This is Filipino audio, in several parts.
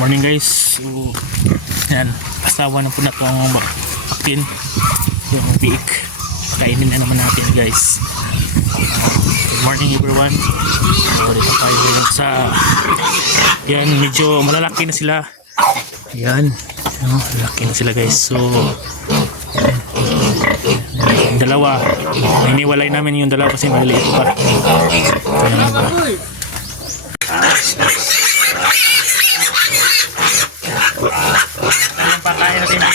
Morning guys. So, yan, asawa na po na itong baktin, yung biik. Kainin na naman natin guys. Good morning everyone. So dito tayo sa, yan, medyo malalaki na sila. Yan, no, malalaki na sila guys. So dalawa, iniwalay namin yung dalawa kasi maliliit pa. Anong pakain natin dito?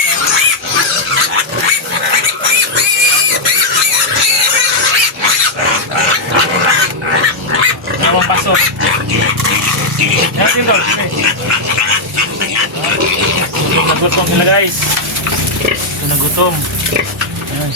Dalawang paso. Natin doon. Nagutom nila guys. Ito nagutom. Ayan.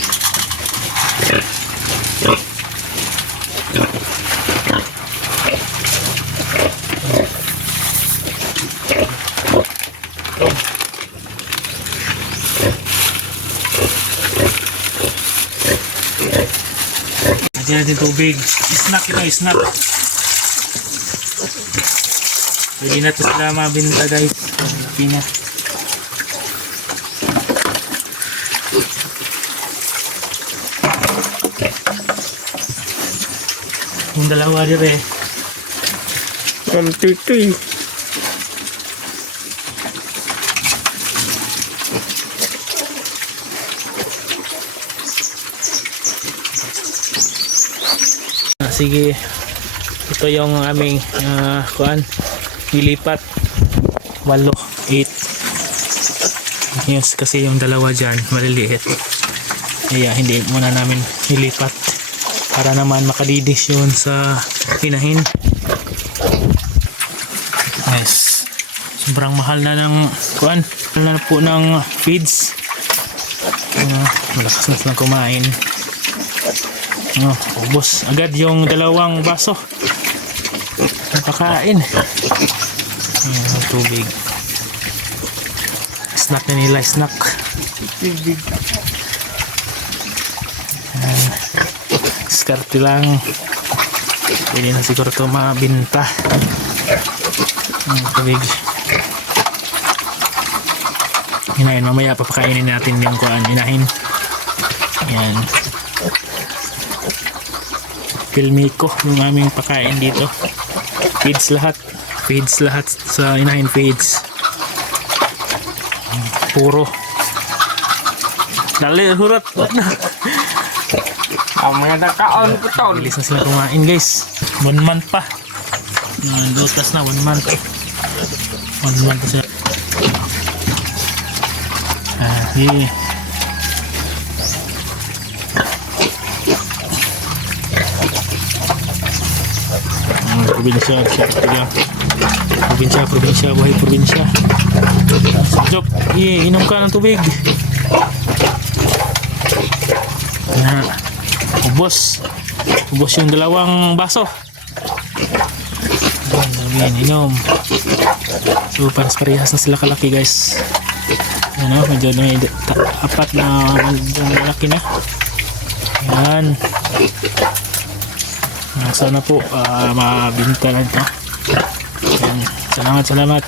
Lagyan natin tubig. Snack ito, snack. Pwede na ito sila mabinta guys. Laki na. Yung dalawa dire. Antiti. Sige, ito yung aming kuan, nilipat 8, 8. Yes, kasi yung dalawa dyan maliliit, kaya hindi muna namin nilipat para naman makadidis yun sa hinahin. Yes, sobrang mahal na ng kuan, mahal na po ng feeds. Malakas na silang kumain. Ubos agad yung dalawang baso. Napakain. Ayan, tubig. Snack na nila, snack. Skarte lang. Pwede na siguro ito mabinta. Tubig. Hinahin, mamaya papakainin natin yung kuan, inahin. Ayan. Pilmiko yung aming pakain dito. Feeds lahat. Feeds lahat sa inahin, feeds. Puro. Dali, hurat. Ang mga nakaon ko to. Bilis na sila kumain guys. 1 month pa. Lutas na 1 month. 1 month pa sila. Sige. Probinsya, probinsya, buhay probinsya. Jok, inom ka ng tubig. Ubos yung dalawang baso. Inom. So parehas na sila kalaki guys. Medyo na apat na malaki na. Yan. Sana po mabinta na ito. Salamat.